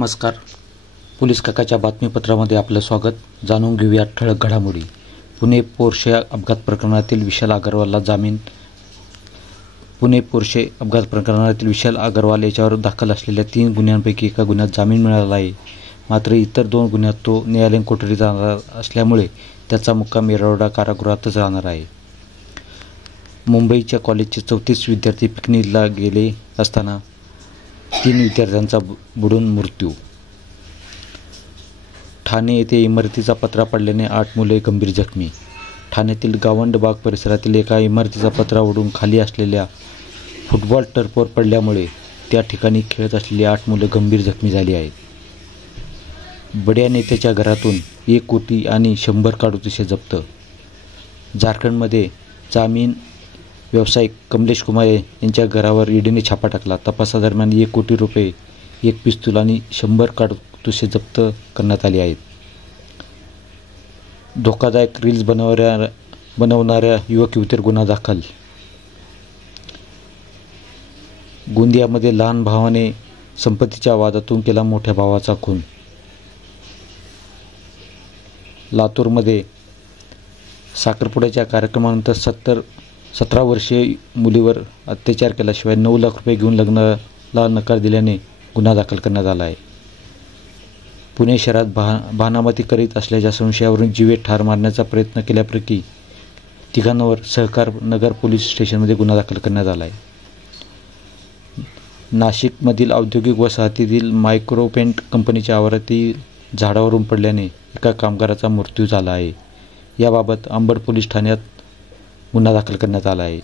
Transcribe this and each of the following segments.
नमस्कार. पोलीस काकाच्या बातमीपत्रामध्ये आपलं स्वागत. जाणून घेऊया ठळक घडामोडी. पुणे पोर्शे अपघात प्रकरणातील विशाल अग्रवालला जामीन. पुणे पोर्शे अपघात प्रकरणातील विशाल अग्रवाल याच्यावर दाखल असलेल्या 3 गुन्ह्यांपैकी एका गुन्ह्यात जामीन मिळाला आहे. मात्र इतर 2 गुन्ह्यात तो न्यायालयीन कोठडीत जाणार असल्यामुळे त्याचा मुक्काम येरवडा कारागृहातच राहणार आहे. मुंबईच्या कॉलेजचे 34 विद्यार्थी पिकनिकला गेले असताना 3 विद्यार्थ्यांचा बुडून मृत्यू. ठाणे येथे इमारतीचा पत्रा पडल्याने 8 मुले गंभीर जखमी. ठाण्यातील गावंडबाग परिसरातील एका इमारतीचा पत्रा उडून खाली असलेल्या फुटबॉल टर्फवर पडल्यामुळे त्या ठिकाणी खेळत असलेली 8 मुले गंभीर जखमी झाली आहेत. बड्या नेत्याच्या घरातून 1 कोटी आणि 100 काडतुसे जप्त. झारखंडमध्ये जामीन व्यावसायिक कमलेश कुमार यांच्या घरावर ईडीने छापा टाकला. तपासादरम्यान 1 कोटी रुपये, 1 पिस्तूल आणि 100 काडतुसे जप्त करण्यात आली आहेत. धोकादायक रील्स बनवणाऱ्या युवक युवतीवर गुन्हा दाखल. गोंदियामध्ये लहान भावाने संपत्तीच्या वादातून केला मोठ्या भावाचा खून. लातूरमध्ये साखरपुड्याच्या कार्यक्रमानंतर 17 वर्षीय मुलीवर अत्याचार केल्याशिवाय 9 लाख रुपये घेऊन लग्नाला नकार दिल्याने गुन्हा दाखल करण्यात आला आहे. पुणे शहरात भानामती करीत असल्याच्या संशयावरून जीवे ठार मारण्याचा प्रयत्न केल्याप्रकरणी 3 सहकार नगर पोलीस स्टेशनमध्ये गुन्हा दाखल करण्यात आला आहे. नाशिकमधील औद्योगिक वसाहतीतील मायक्रोपेंट कंपनीच्या आवारातील झाडावरून पडल्याने एका कामगाराचा मृत्यू झाला आहे. याबाबत अंबड पोलीस ठाण्यात गुन्हा दाखल करण्यात आला आहे.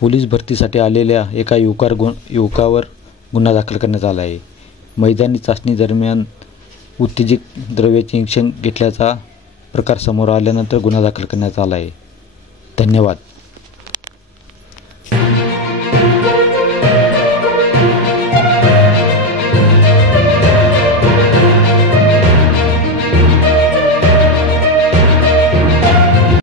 पोलीस भरतीसाठी आलेल्या एका युवकावर गुन्हा दाखल करण्यात आला आहे. मैदानी चाचणी दरम्यान उत्तेजक द्रव्याचे इंजेक्शन घेतल्याचा प्रकार समोर आल्यानंतर गुन्हा दाखल करण्यात आला आहे. धन्यवाद.